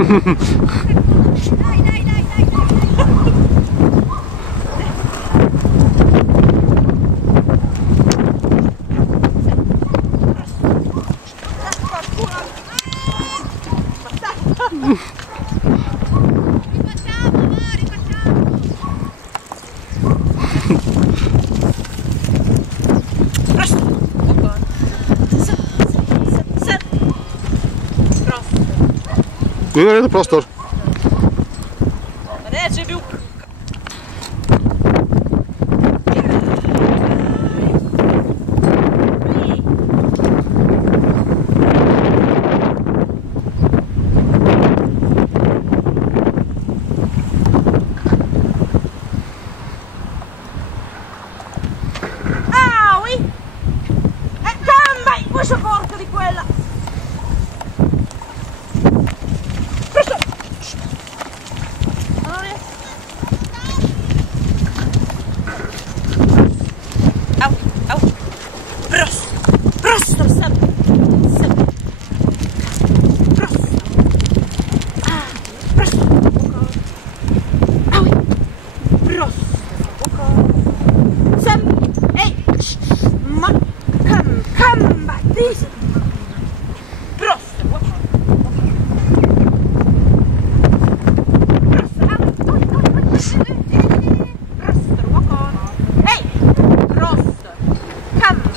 Dai, dai, dai, dai, dai. Rifacciamo, va, rifacciamo. Nie ma prostor. Ręce bił. Aui! Gamba! Questo porco di quella! Prosto, sempre. Prosto. Ah, prosto. Aui. Prosto. Sempre. Ehi. Ma. Camba. Disi. Prosto. Prosto. Prosto. Ehi. Prosto. Camba.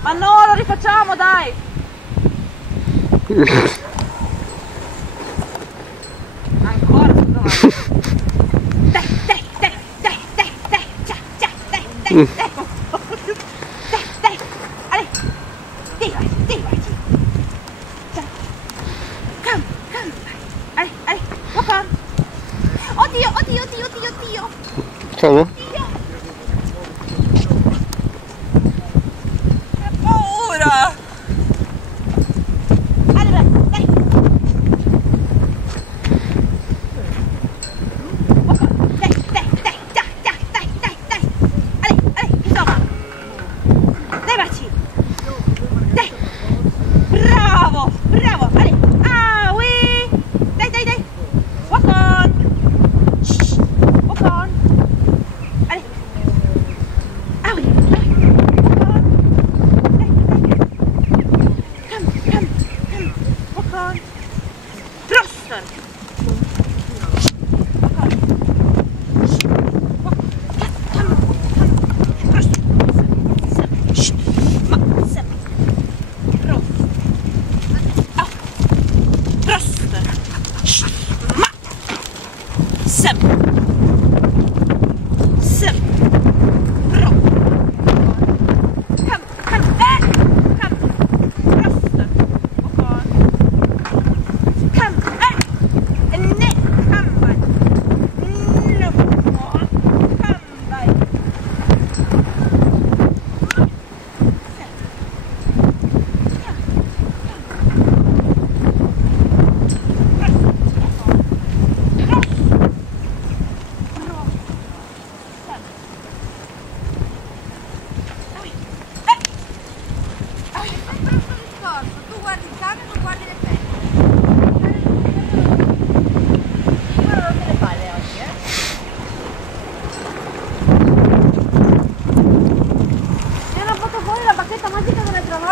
Ma no, lo rifacciamo, dai! Ancora, dai! Dai, dai, dai, dai, dai, dai, dai, dai, dai, dai, dai, dai, ale, dai, come, ale, walk on! Oddio, oddio, oddio, oddio, oddio! Come?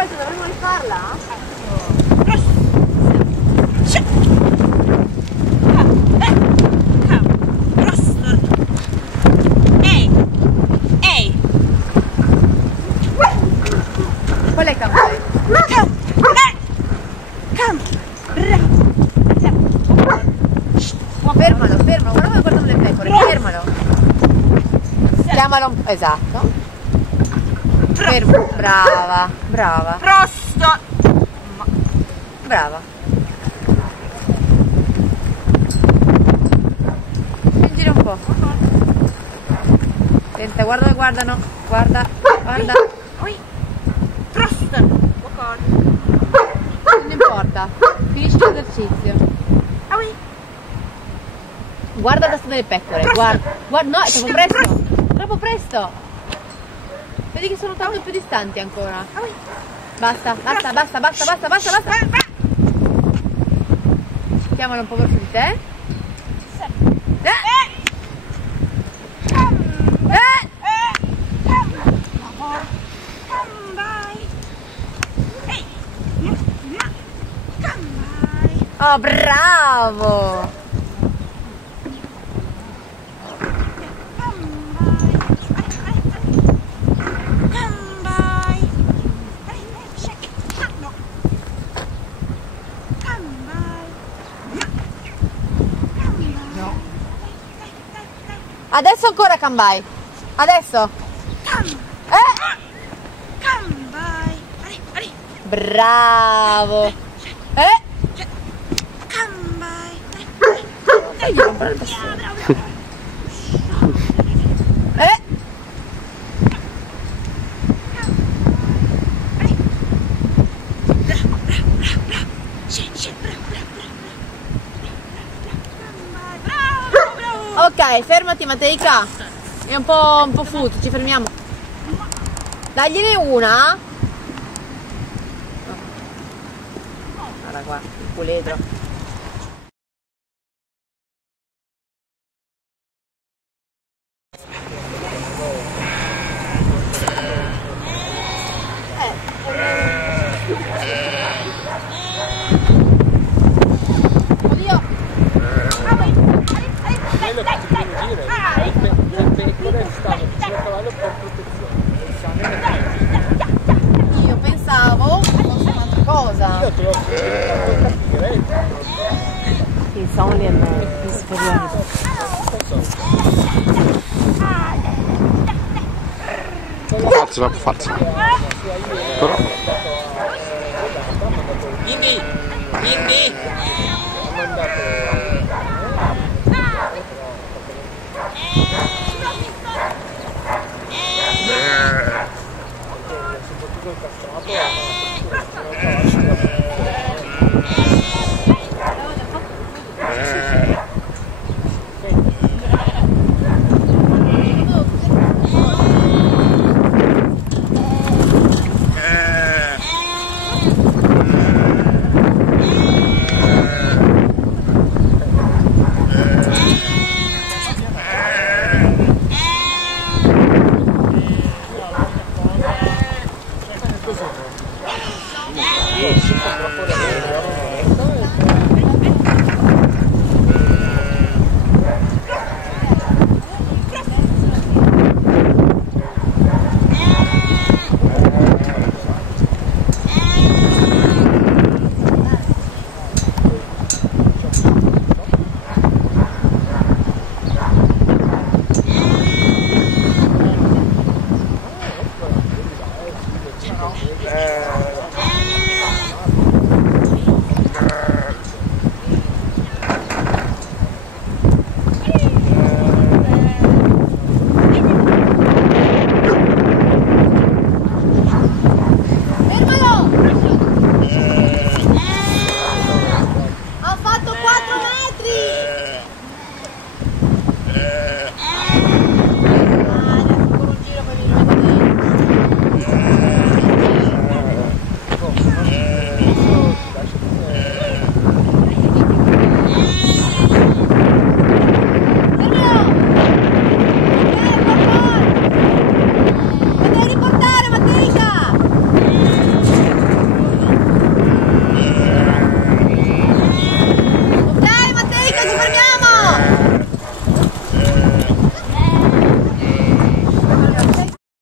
Dovremmo rifarla? Qual è il campo? Fermalo, fermalo, guarda, guardano le pecore, fermalo. Chiamalo, esatto. Fermo, brava, brava. Prosto! Brava. Gira un po'. Senta, guarda dove guardano. Guarda, guarda. Prosto! Non importa. finisci l'esercizio. Ah oui. Guarda la testa delle pecore, guarda, no, è troppo presto, troppo presto. Vedi che sono tanto più distanti ancora. Ah oui. Basta. Chiamala un po' verso di te. Oh, bravo! Adesso ancora Kambai. Adesso. Bravo. Ok, fermati Mateica. È un po' futto, ci fermiamo. Dagliene una. Guarda qua, il puledro. Oddio. Quello che ti devo dire, le pecore stanno vicino al cavallo per protezione. Io pensavo fosse un'altra cosa. Io te l'ho capire. It's only an experience. Può farsi. Però. Quindi. Ha mandato. Soprattutto il